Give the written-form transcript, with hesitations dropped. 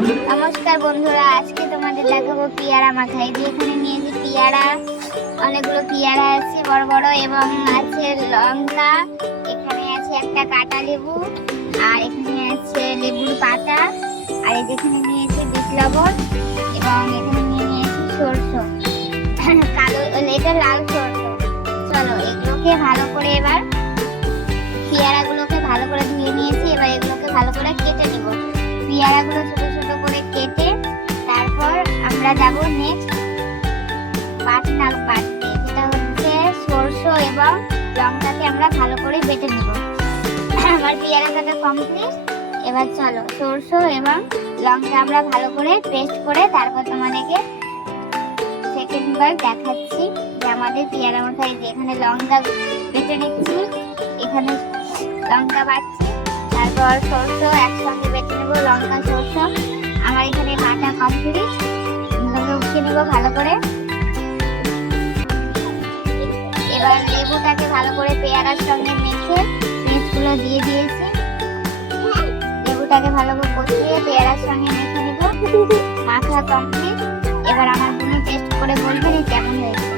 নমস্কার বন্ধুরা, আজকে তোমাদের দেখাবো পেয়ারা মাখা। এই যে এখানে নিয়েছি পেয়ারা, অনেকগুলো পেয়ারা আছে বড় বড়, এবং আছে লঙ্কা, এখানে আছে একটা কাঁটা লেবু, আর এখানে আছে লেবুর পাতা, আর এই যেখানে নিয়েছি বিট লবণ, এবং এখানে নিয়েছি সরষে কালো, এটা লাল সরষে। চলো এগুলোকে ভালো করে, এবার পেয়ারাগুলোকে ভালো করে ধুয়ে নিয়েছি, এবার এগুলোকে ভালো করে কেটে নেব। পেয়ারাগুলো ছোট ছোট করে কেটে তারপর আমরা যাব নেক্সট বাটনা বাটতে, যেটা হচ্ছে সরষে এবং লঙ্কাকে আমরা ভালো করে বেটে নেব। আমার পেয়ারা কাটা কমপ্লিট। এবার চলো সরষে এবং লঙ্কা আমরা ভালো করে পেস্ট করে তারপর তোমাদেরকে সেকেন্ড বার দেখাচ্ছি যে আমাদের পেয়ারা মাখায়। যে এখানে লঙ্কা বেটে নিচ্ছি, এখানে লঙ্কা বাটছি, তারপর সরষে একসঙ্গে বেটে নেবো, লঙ্কা সরষে আমার এখানে বাটা কমপ্লিট। এগুলোকে উঠিয়ে নেবো ভালো করে। এবার লেবুটাকে ভালো করে পেয়ারার সঙ্গে মেখে পেস্টগুলো দিয়ে দিয়েছি। লেবুটাকে ভালো করে কষিয়ে পেয়ারার সঙ্গে মেখে নেবো। মাখা কমপ্লিট। এবার আমার বোন টেস্ট করে বলবেন কেমন হয়েছে।